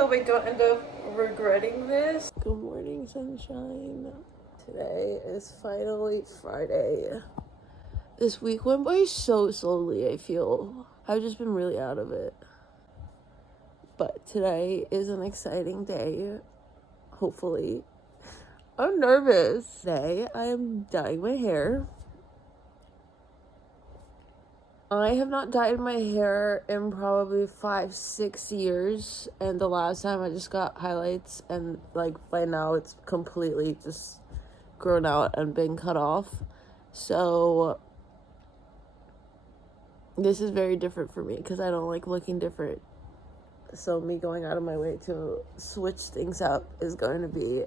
hope I don't end up regretting this. Good morning, sunshine. Today is finally Friday. This week went by so slowly, I feel. I've just been really out of it. But today is an exciting day. Hopefully. I'm nervous. Today, I am dyeing my hair. I have not dyed my hair in probably 5-6 years, and the last time I just got highlights, and like by now it's completely just grown out and been cut off. So this is very different for me because I don't like looking different. So me going out of my way to switch things up is going to be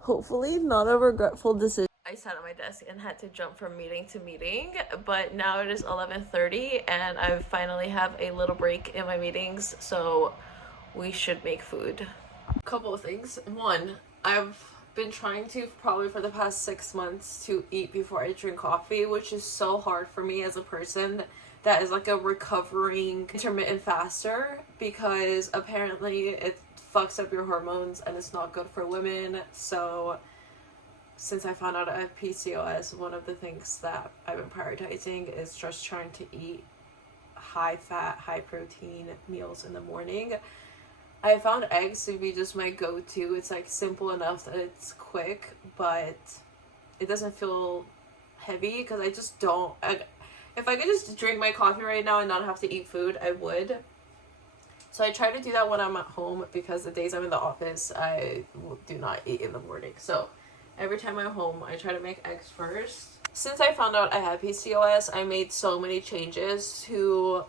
hopefully not a regretful decision. I sat at my desk and had to jump from meeting to meeting, but now it is 11:30 and I finally have a little break in my meetings, so we should make food. A couple of things. One, I've been trying to probably for the past 6 months to eat before I drink coffee, which is so hard for me as a person that is like a recovering intermittent faster, because apparently it fucks up your hormones and it's not good for women. So since I found out I have PCOS, one of the things that I've been prioritizing is just trying to eat high fat, high protein meals in the morning. I found eggs to be just my go-to. It's like simple enough that it's quick, but it doesn't feel heavy because I just don't. If I could just drink my coffee right now and not have to eat food, I would. So I try to do that when I'm at home, because the days I'm in the office, I do not eat in the morning. So every time I'm home, I try to make eggs first. Since I found out I had PCOS, I made so many changes to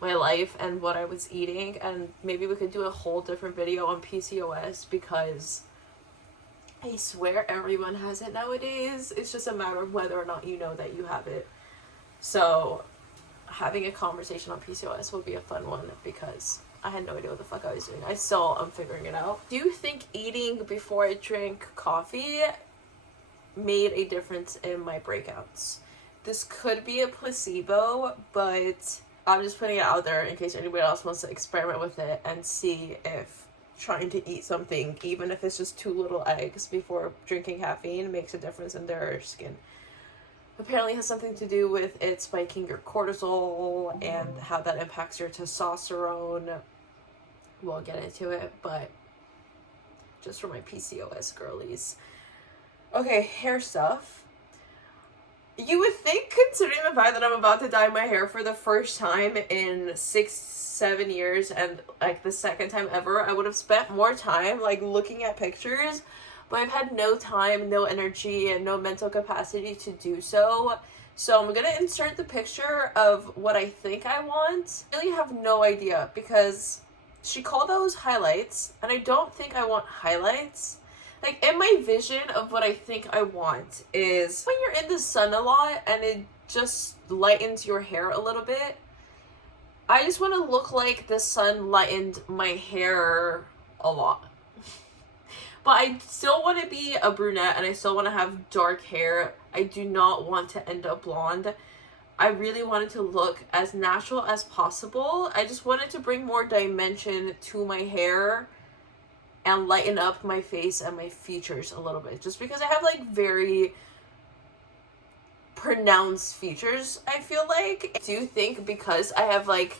my life and what I was eating, and maybe we could do a whole different video on PCOS, because I swear everyone has it nowadays. It's just a matter of whether or not you know that you have it. So having a conversation on PCOS will be a fun one, because I had no idea what the fuck I was doing. I'm figuring it out. Do you think eating before I drink coffee made a difference in my breakouts? This could be a placebo, but I'm just putting it out there in case anybody else wants to experiment with it and see if trying to eat something, even if it's just 2 little eggs before drinking caffeine, makes a difference in their skin. Apparently it has something to do with it spiking your cortisol and how that impacts your testosterone. We'll get into it, but just for my PCOS girlies. Okay, hair stuff. You would think, considering the fact that I'm about to dye my hair for the first time in 6-7 years, and like the second time ever, I would have spent more time like looking at pictures. But I've had no time, no energy, and no mental capacity to do so. So I'm gonna insert the picture of what I think I want. I really have no idea, because she called those highlights, and I don't think I want highlights. Like, in my vision of what I think I want is when you're in the sun a lot and it just lightens your hair a little bit. I just want to look like the sun lightened my hair a lot. But I still want to be a brunette and I still want to have dark hair. I do not want to end up blonde. I really wanted to look as natural as possible. I just wanted to bring more dimension to my hair and lighten up my face and my features a little bit. Just because I have like very pronounced features, I feel like. I do think because I have like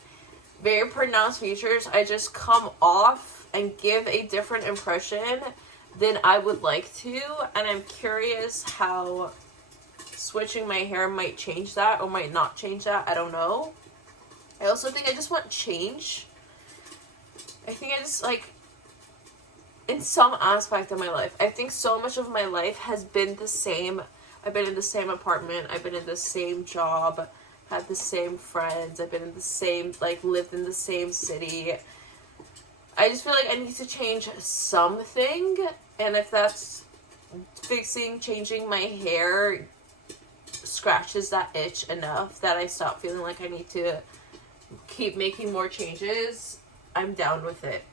very pronounced features, I just come off and give a different impression than I would like to, and I'm curious how switching my hair might change that or might not change that. I don't know. I also think I just want change. I think I just like, in some aspect of my life, I think so much of my life has been the same. I've been in the same apartment, I've been in the same job, had the same friends, I've been in the same, like, lived in the same city. I just feel like I need to change something, and if that's changing my hair scratches that itch enough that I stop feeling like I need to keep making more changes, I'm down with it.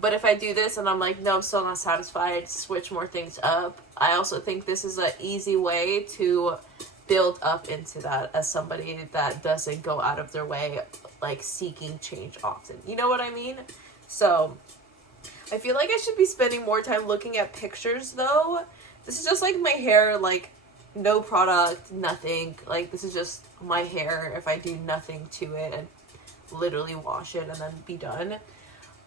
But if I do this and I'm like, no, I'm still not satisfied, switch more things up, I also think this is an easy way to build up into that as somebody that doesn't go out of their way, like, seeking change often. You know what I mean? So I feel like I should be spending more time looking at pictures though. This is just like my hair, like no product, nothing. Like this is just my hair if I do nothing to it and literally wash it and then be done.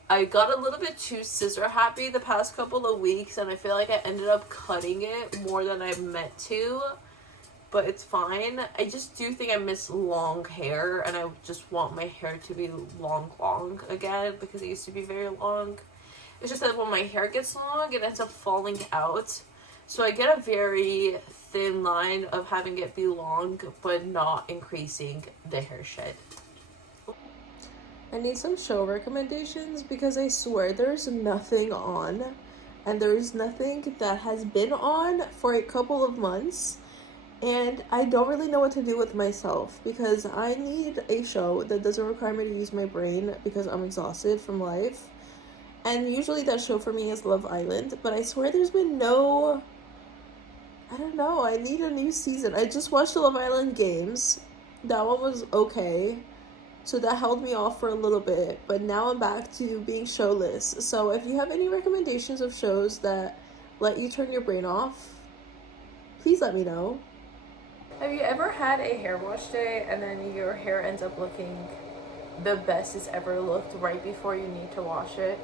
I got a little bit too scissor happy the past couple of weeks and I feel like I ended up cutting it more than I meant to, but it's fine. I just do think I miss long hair and I just want my hair to be long again because it used to be very long. It's just that when my hair gets long, it ends up falling out. So I get a very thin line of having it be long, but not increasing the hair shed. I need some show recommendations because I swear there's nothing on. And there's nothing that has been on for a couple of months. And I don't really know what to do with myself because I need a show that doesn't require me to use my brain because I'm exhausted from life. And usually that show for me is Love Island, but I swear there's been no... I don't know, I need a new season. I just watched the Love Island games. That one was okay. So that held me off for a little bit, but now I'm back to being showless. So if you have any recommendations of shows that let you turn your brain off, please let me know. Have you ever had a hair wash day and then your hair ends up looking the best it's ever looked right before you need to wash it,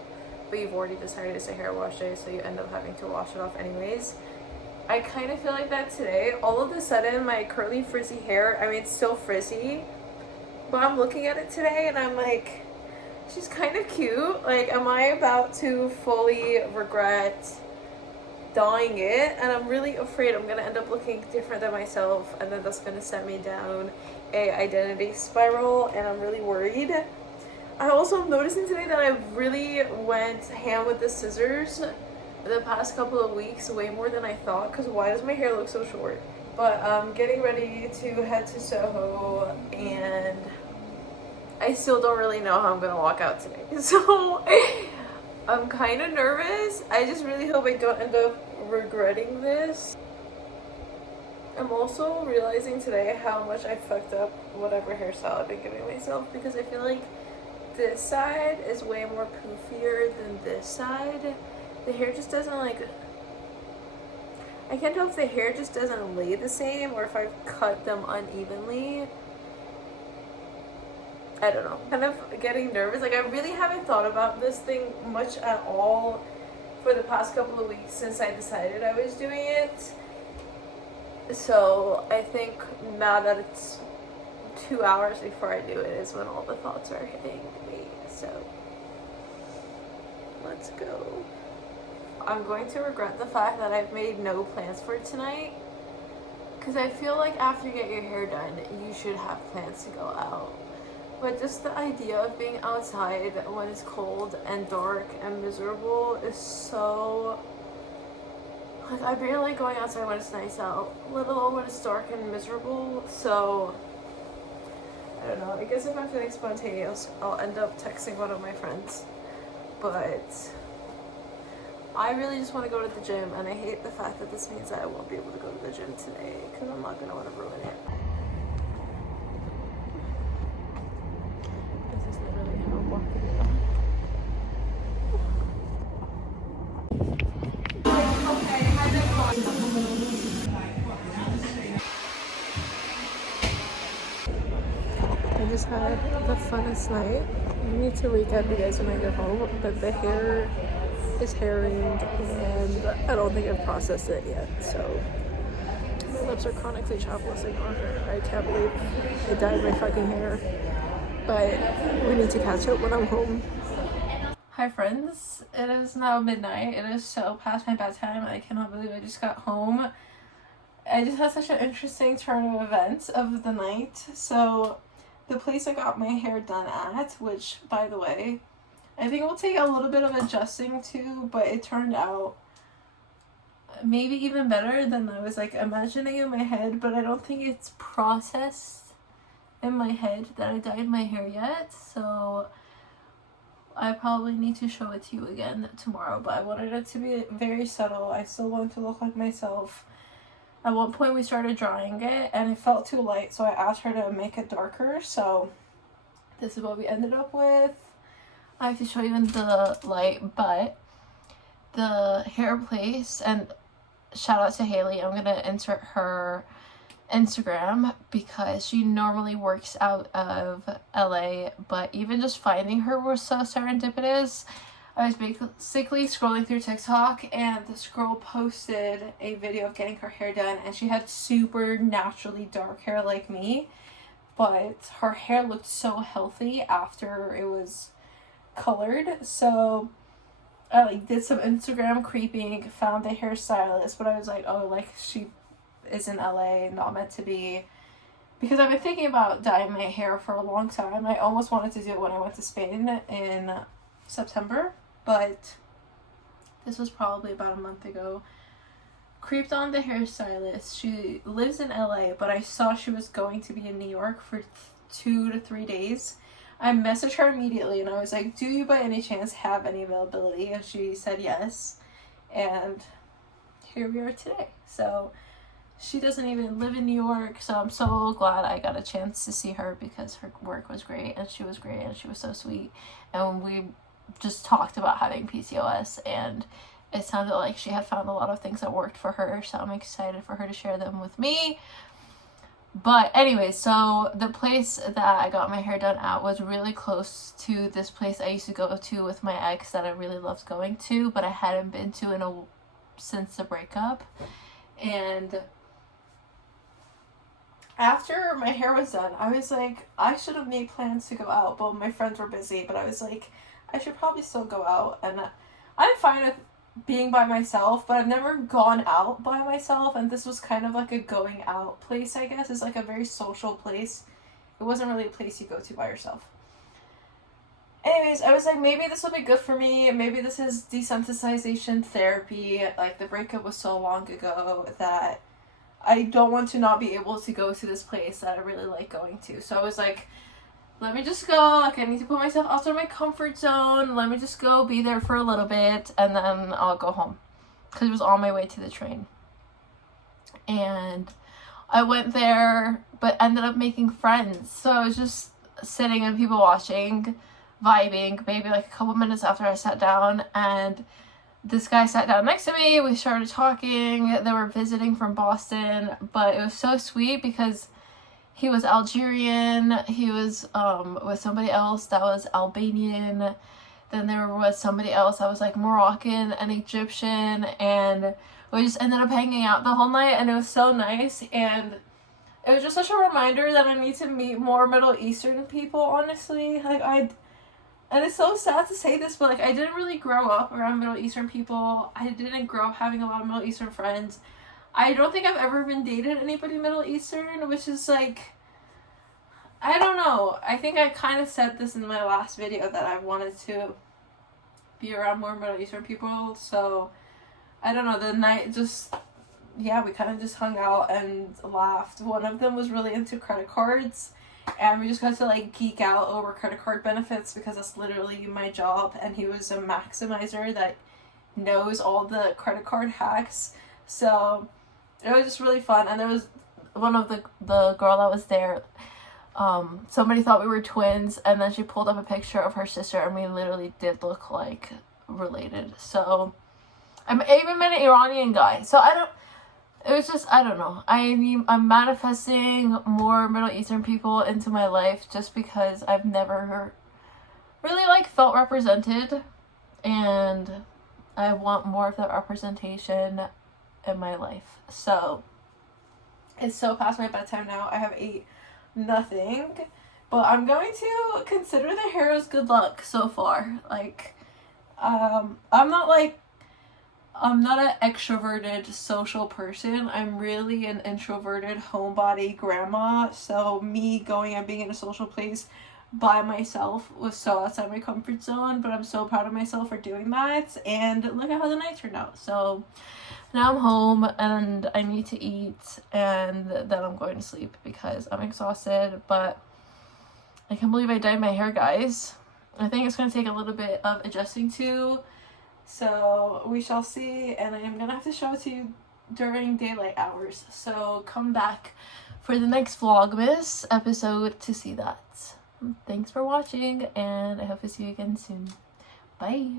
but you've already decided it's a hair wash day, so you end up having to wash it off anyways? I kind of feel like that today. All of a sudden, my curly frizzy hair, I mean, it's still frizzy, but I'm looking at it today and I'm like, she's kind of cute. Like, am I about to fully regret dyeing it? And I'm really afraid I'm gonna end up looking different than myself, and then that's gonna set me down a identity spiral, and I'm really worried. I also am noticing today that I really went ham with the scissors the past couple of weeks, way more than I thought, because why does my hair look so short? But I'm getting ready to head to Soho, and I still don't really know how I'm gonna walk out today. So I'm kind of nervous. I just really hope I don't end up regretting this. I'm also realizing today how much I fucked up whatever hairstyle I've been giving myself, because I feel like this side is way more poofier than this side. The hair just doesn't like... I can't tell if the hair just doesn't lay the same or if I've cut them unevenly. I don't know. Kind of getting nervous. Like, I really haven't thought about this thing much at all for the past couple of weeks since I decided I was doing it. So I think now that it's 2 hours before I do it is when all the thoughts are hitting me. So let's go. I'm going to regret the fact that I've made no plans for tonight, because I feel like after you get your hair done, you should have plans to go out. But just the idea of being outside when it's cold and dark and miserable is so... Like, I barely like going outside when it's nice out, let alone when it's dark and miserable. So, I don't know. I guess if I'm feeling spontaneous, I'll end up texting one of my friends. But I really just want to go to the gym, and I hate the fact that this means that I won't be able to go to the gym today, because I'm not going to want to ruin it. This is literally how I'm walking now. I just had the funnest night. I need to recap you guys when I get home, but the hair is herring and I don't think I've processed it yet, so my lips are chronically chapless. Ignore her. I can't believe I dyed my fucking hair, but we need to catch up when I'm home. Hi friends, it is now midnight. It is so past my bedtime. I cannot believe I just got home. I just had such an interesting turn of events of the night. So the place I got my hair done at, which by the way, I think it will take a little bit of adjusting to, but it turned out maybe even better than I was like imagining in my head, but I don't think it's processed in my head that I dyed my hair yet, so I probably need to show it to you again tomorrow. But I wanted it to be very subtle. I still want to look like myself. At one point we started drying it and it felt too light, so I asked her to make it darker, so this is what we ended up with. I have to show you in the light, but the hair place, and shout out to Haley, I'm gonna insert her Instagram because she normally works out of LA, but even just finding her was so serendipitous. I was basically scrolling through TikTok and this girl posted a video of getting her hair done, and she had super naturally dark hair like me, but her hair looked so healthy after it was colored. So I like did some Instagram creeping, found a hairstylist, but I was like, oh, like she is in LA, not meant to be, because I've been thinking about dyeing my hair for a long time. I almost wanted to do it when I went to Spain in September, but this was probably about a month ago. Creeped on the hairstylist. She lives in LA, but I saw she was going to be in New York for 2 to 3 days. I messaged her immediately and I was like, do you by any chance have any availability? And she said yes, and here we are today. So she doesn't even live in New York, so I'm so glad I got a chance to see her because her work was great and she was great and she was so sweet, and we just talked about having PCOS, and it sounded like she had found a lot of things that worked for her, so I'm excited for her to share them with me. But anyway, so the place that I got my hair done at was really close to this place I used to go to with my ex that I really loved going to, but I hadn't been to since the breakup. And after my hair was done, I was like, I should have made plans to go out, but my friends were busy, but I was like, I should probably still go out. And I'm fine with being by myself, but I've never gone out by myself, and this was kind of like a going out place, I guess. It's like a very social place. It wasn't really a place you go to by yourself. Anyways, I was like, maybe this will be good for me. Maybe this is desensitization therapy. Like, the breakup was so long ago that I don't want to not be able to go to this place that I really like going to. So I was like, let me just go. Like, I need to put myself outside my comfort zone. Let me just go be there for a little bit, and then I'll go home. Because it was on my way to the train. And I went there, but ended up making friends. So I was just sitting and people watching, vibing, maybe like a couple minutes after I sat down, and this guy sat down next to me. We started talking. They were visiting from Boston, but it was so sweet because he was Algerian. He was with somebody else that was Albanian. Then there was somebody else that was like Moroccan and Egyptian, and we just ended up hanging out the whole night, and it was so nice. And it was just such a reminder that I need to meet more Middle Eastern people, honestly. And it's so sad to say this, but like, I didn't really grow up around Middle Eastern people. I didn't grow up having a lot of Middle Eastern friends. I don't think I've ever been dated anybody Middle Eastern, which is like, I don't know. I think I kind of said this in my last video that I wanted to be around more Middle Eastern people. So I don't know, the night just, yeah, we kind of just hung out and laughed. One of them was really into credit cards, and we just got to like geek out over credit card benefits because that's literally my job. And he was a maximizer that knows all the credit card hacks. So it was just really fun. And there was one of the girl that was there, somebody thought we were twins, and then she pulled up a picture of her sister, and we literally did look like related. So I even met an Iranian guy. So it was just, I don't know. I'm manifesting more Middle Eastern people into my life just because I've never really like felt represented, and I want more of that representation in my life. So it's so past my bedtime now. I have ate nothing, but I'm going to consider the hair as good luck so far. Like, I'm not an extroverted social person. I'm really an introverted homebody grandma. So me going and being in a social place by myself was so outside my comfort zone, but I'm so proud of myself for doing that. And look at how the night turned out. So now I'm home and I need to eat, and then I'm going to sleep because I'm exhausted. But I can't believe I dyed my hair, guys. I think it's going to take a little bit of adjusting to. So we shall see, and I'm going to have to show it to you during daylight hours. So come back for the next vlogmas episode to see that. Thanks for watching, and I hope to see you again soon. Bye!